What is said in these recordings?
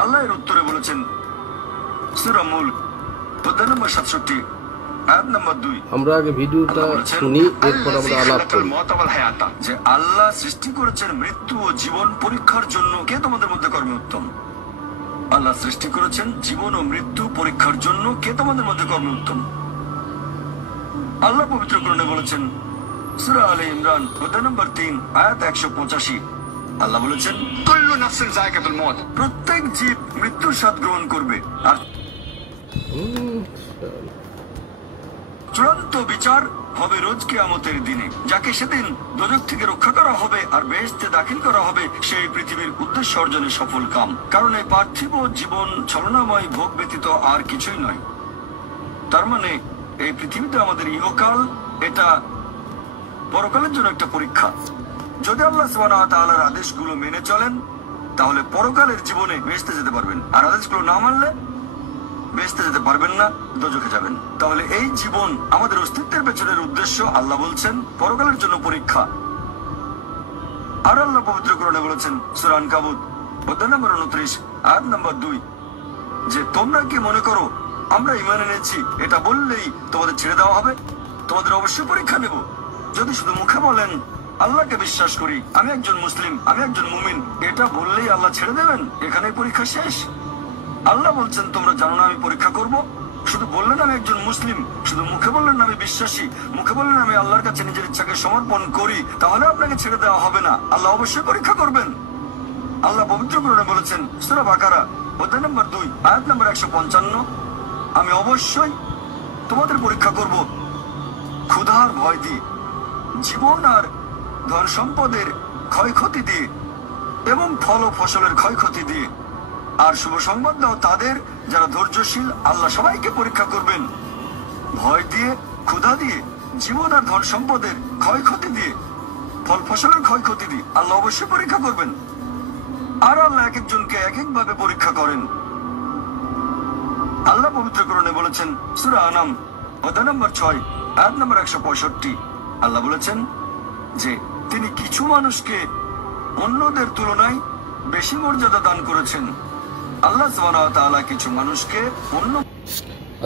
আল্লাহ এর উত্তরে বলেছেন সূরা মুলক অধ্যায় নম্বর 67 আয়াত নম্বর 2। আমরা আগে ভিডিওটা শুনি, এরপর আমরা আলাপ করি। যে আল্লাহ সৃষ্টি করেছেন মৃত্যু ও জীবন পরীক্ষার জন্য। কে তোমাদের মধ্যে কর্মে উত্তম? আল্লাহ সৃষ্টি করেছেন জীবন ও মৃত্যু পরীক্ষার জন্য। কে তোমাদের মধ্যে কর্মে উত্তম? আল্লাহ পবিত্র কোরআনে বলেছেন সূরা আলে ইমরান অধ্যায় নম্বর 3 আয়াত 185। আল্লাহ বলেছেন কুল্লু নাফসিন যায়কাতুল মউত, প্রত্যেক জীব মৃত্যুর স্বাদ গ্রহণ করবে। আর চূড়ান্ত বিচার হবে রোজ কিয়ামতের দিনে। যাকে সেদিন দোজখ থেকে রক্ষা করা হবে আর বেহেশতে দাখিল করা হবে, সেই পৃথিবীর উদ্দেশ্য অর্জনে সফল কাম। কারণ এই পার্থিব জীবন ছলনাময় ভোগ ব্যতীত আর কিছুই নয়। তার মানে এই পৃথিবীতে আমাদের ইহকাল, এটা পরকালের জন্য একটা পরীক্ষা। যদি আল্লাহ সুবহানাহু ওয়া তাআলার আদেশগুলো মেনে চলেন, তাহলে পরকালের জীবনে বেহেশতে যেতে পারবেন। আর আদেশগুলো না মানলে বেহেশতে যেতে পারবেন না, দোজখে যাবেন। তাহলে এই জীবন আমাদের অস্তিত্বের পেছনের উদ্দেশ্য। আল্লাহ বলছেন পরকালের জন্য পরীক্ষা। আর আল্লাহ পবিত্র কোরআনে বলেছেন সূরা আনকাবুত অধ্যায় নম্বর 29 আয়াত নম্বর 2 যে তোমরা কি মনে করো আমরা ঈমান এনেছি এটা বললেই তোমাদের ছেড়ে দেওয়া হবে? তোমাদের অবশ্যই পরীক্ষা নেব। যদি শুধু মুখে বলেন আল্লাহকে বিশ্বাস করি, আমি একজন মুসলিম, আমি একজন মুমিন, এটা বললেই আল্লাহ ছেড়ে দেবেন? এখানেই পরীক্ষা শেষ? আল্লাহ বলছেন তোমরা জানো না আমি পরীক্ষা করব? শুধু বললেন আমি একজন মুসলিম, শুধু মুখে বললেন আমি বিশ্বাসী, মুখে বললেন আমি আল্লাহর কাছে নিজের ইচ্ছাকে সমর্পণ করি, তাহলে আপনাকে ছেড়ে দেওয়া হবে না। আল্লাহ অবশ্যই পরীক্ষা করবেন। আল্লাহ পবিত্র কোরআনে বলেছেন সূরা বাকারা অধ্যায় নম্বর 2 আয়াত নম্বর 155 আমি অবশ্যই তোমাদের পরীক্ষা করব ক্ষুধার ভয় দিয়ে, জীবন আর ধন সম্পদের ক্ষয়ক্ষতি দিয়ে এবং ফল ও ফসলের ক্ষয়ক্ষতি দিয়ে। আর শুভ সংবাদ দাও তাদের যারা ধৈর্যশীল। আল্লাহ সবাইকে পরীক্ষা করবেন ভয় দিয়ে, ক্ষুধা দিয়ে, জীবন আর ধন সম্পদের ক্ষয়ক্ষতি দিয়ে, ফল ফসলের ক্ষয়ক্ষতি দিয়ে। আল্লাহ অবশ্যই পরীক্ষা করবেন। আর আল্লাহ এক একজনকে এক এক ভাবে পরীক্ষা করেন। আল্লাহ পবিত্র কোরআনে বলেছেন সূরা আনাম অধ্যায় নম্বর 6 আয়াত নম্বর 165। আল্লাহ বলেছেন যে তিনি কিছু মানুষকে অন্যদের তুলনায় বেশি মর্যাদা দান করেছেন। আল্লাহ সুবহানাহু ওয়া তাআলা কিছু মানুষকে অন্য।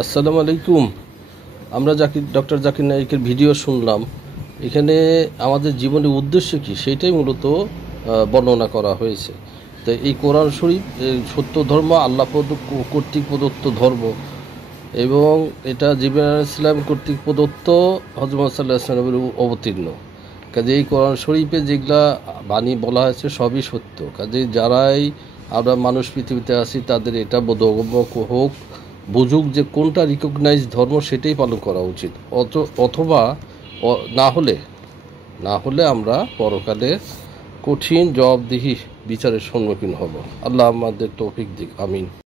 আসসালামু আলাইকুম। আমরা ডক্টর জাকির নায়েকের ভিডিও শুনলাম। এখানে আমাদের জীবনের উদ্দেশ্য কি সেটাই মূলত বর্ণনা করা হয়েছে। তো এই কোরআন শরীফ সত্য ধর্ম, আল্লাহ কর্তৃক প্রদত্ত ধর্ম, এবং এটা জিবরাইল আলাইহিস সালাম কর্তৃক প্রদত্ত, হযরত মুহাম্মদ সাল্লাল্লাহু আলাইহি ওয়াসাল্লামের অবতীর্ণ। কাজে এই কোরআন শরীফে যেগুলা বাণী বলা হয়েছে সবই সত্য। কাজে যারাই আমরা মানুষ পৃথিবীতে আছি তাদের এটা বোধগম্য হোক, বুঝুক যে কোনটা রিকগনাইজ ধর্ম, সেটাই পালন করা উচিত। অথবা না হলে আমরা পরকালে কঠিন জবাবদিহি বিচারের সম্মুখীন হব। আল্লাহ আমাদের তৌফিক দিক। আমিন।